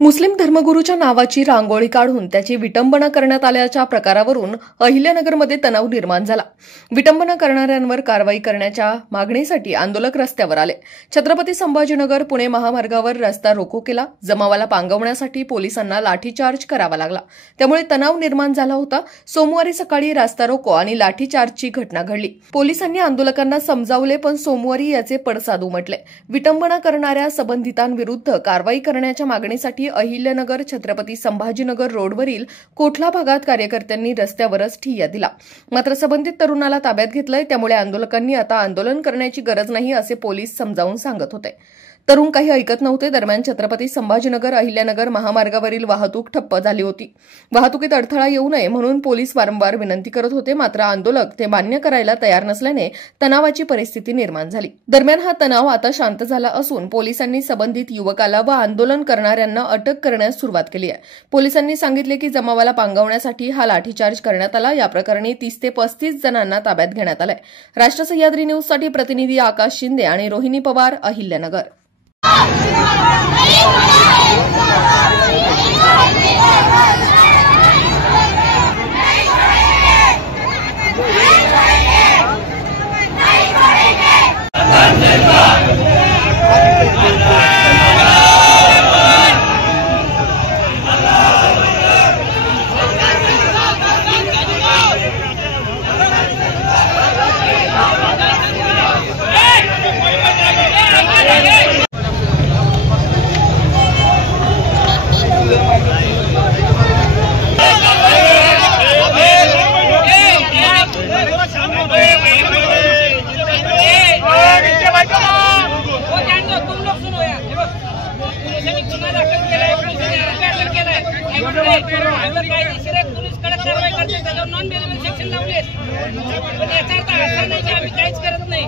मुस्लिम धर्मगुरूच्या नावाची रांगोळी काढून त्याची विटंबना करण्यात आल्याच्या प्रकारावरून अहिल्यानगरमध्ये तणाव निर्माण झाला। विटंबना करणाऱ्यांवर कारवाई करण्याच्या मागणीसाठी आंदोलक रस्त्यावर आले। छत्रपती संभाजीनगर पुणे महामार्गावर रस्ता रोको केला। जमावाला पांगवण्यासाठी पोलिसांना लाठीचार्ज करावा लागला, त्यामुळे तणाव निर्माण झाला होता। सोमवारी सकाळी रस्ता रोको आणि लाठीचार्जची घटना घडली। पोलिसांनी आंदोलकांना समजावले, पण सोमवारी याचे पडसाद उमटले। विटंबना करणाऱ्या संबंधितांविरुद्ध कारवाई करण्याच्या मागणीसाठी अहिल्यानगर छत्रपती संभाजीनगर रोडवरील कोठला भागात कार्यकर्त्यांनी रस्त्यावरच ठिय्या दिला। मात्र संबंधित तरुणाला ताब्यात घेतलंय, त्यामुळे आंदोलकांनी आता आंदोलन करण्याची गरज नाही असे पोलीस समजावून सांगत होते। तरुण काही ऐकत नव्हते। दरम्यान छत्रपती संभाजीनगर अहिल्यानगर महामार्गावरील वाहतूक ठप्प झाली होती। वाहतुकीत अडथळा येऊ नये म्हणून पोलीस वारंवार विनंती करत होते, मात्र आंदोलक ते मान्य करायला तयार नसल्याने तणावाची परिस्थिती निर्माण झाली। दरम्यान हा तणाव आता शांत झाला असून पोलिसांनी संबंधित युवकाला व आंदोलन करणाऱ्यांना अटक करण्यास सुरुवात केली आहे। पोलिसांनी सांगितले की जमावाला पांगवण्यासाठी हा लाठीचार्ज करण्यात आला। या प्रकरणी 30 ते 35 जणांना ताब्यात घेण्यात आलंय। राष्ट्र सह्याद्री न्यूजसाठी प्रतिनिधी आकाश शिंदे आणि रोहिणी पवार, अहिल्यानगर। पोलीस कडक कारवाई करते, त्याच्यावर नॉन बेलेबल सेक्शन लावले, पण याचा अर्थ असा नाही की आम्ही काहीच करत नाही।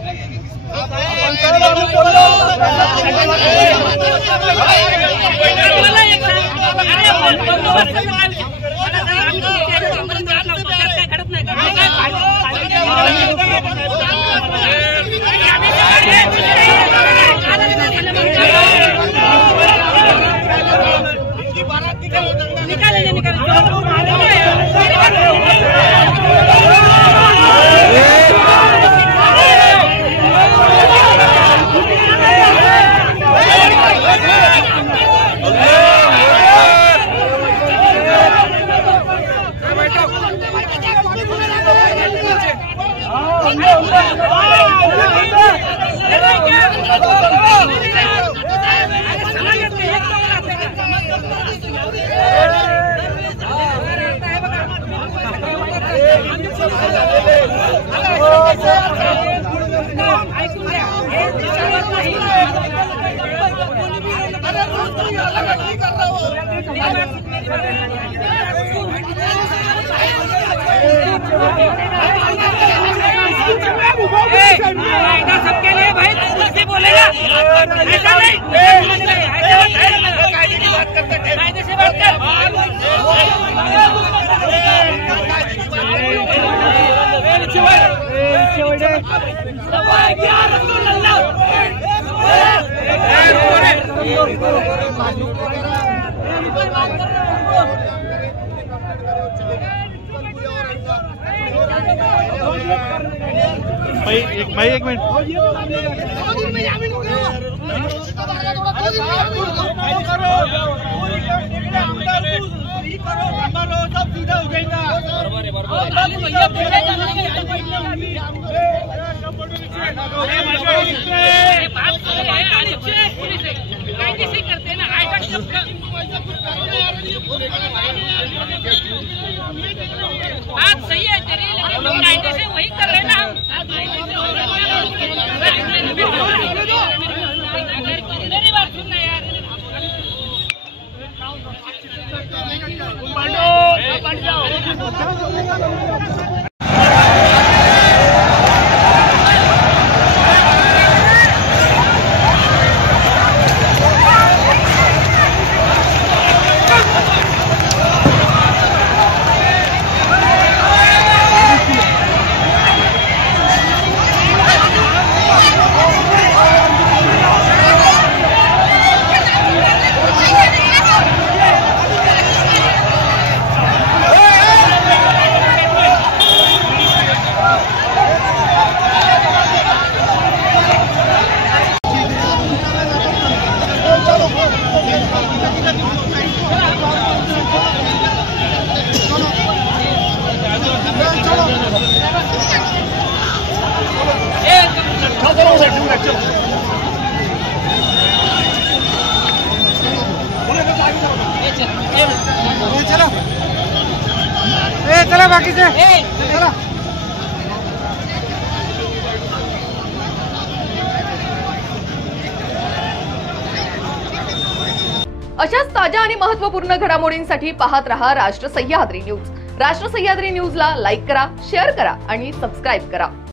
सबके लिए भाई कुछ बोलेगा, ऐसा नहीं, कायदे की बात करते हैं, कायदे से बात कर। भाई एक मिनट सब सीधा हो जाएगा। करते ना बात सही है तेरी, लेकिन कायदे से वही कर रहे ना। मेरी बात सुनना यार। अशाच ताज्या आणि महत्त्वपूर्ण घडामोडींसाठी पाहत रहा राष्ट्र सह्याद्री न्यूज. राष्ट्र सह्याद्री न्यूजला लाईक करा, शेअर करा आणि सबस्क्राईब करा.